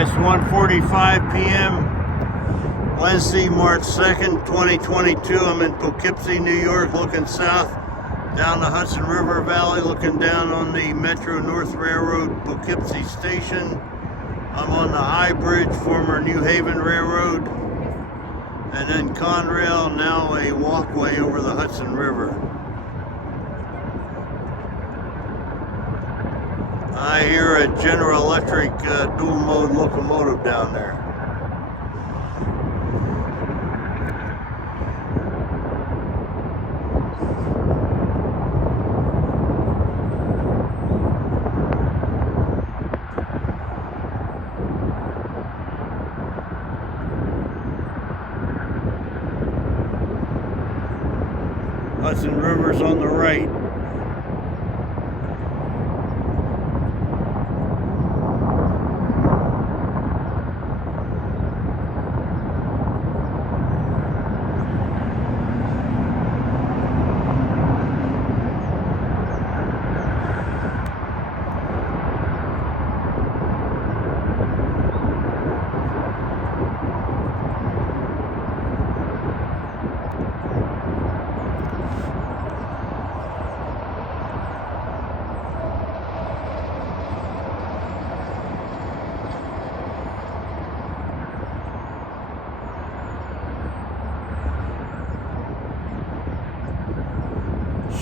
It's 1:45 p.m. Wednesday, March 2nd, 2022. I'm in Poughkeepsie, New York, looking south down the Hudson River Valley, looking down on the Metro North Railroad Poughkeepsie Station. I'm on the High Bridge, former New Haven Railroad, and then Conrail, now a walkway over the Hudson River. I hear a General Electric dual mode locomotive down there. Hudson River's on the right.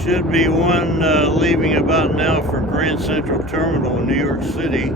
Should be one leaving about now for Grand Central Terminal in New York City.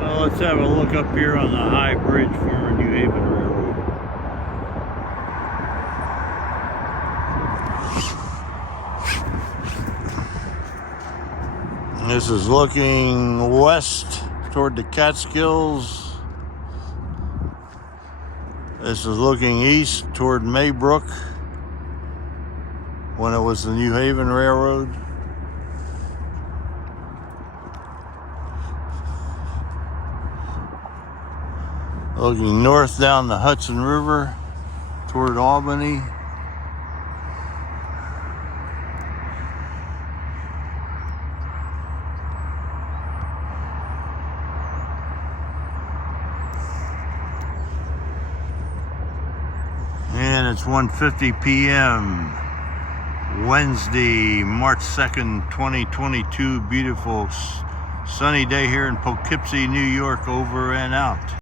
Well, let's have a look up here on the High Bridge, former New Haven Railroad. This is looking west toward the Catskills. This is looking east toward Maybrook, when it was the New Haven Railroad. Looking north down the Hudson River toward Albany. And it's 1:50 p.m. Wednesday, March 2nd, 2022. Beautiful sunny day here in Poughkeepsie, New York. Over and out.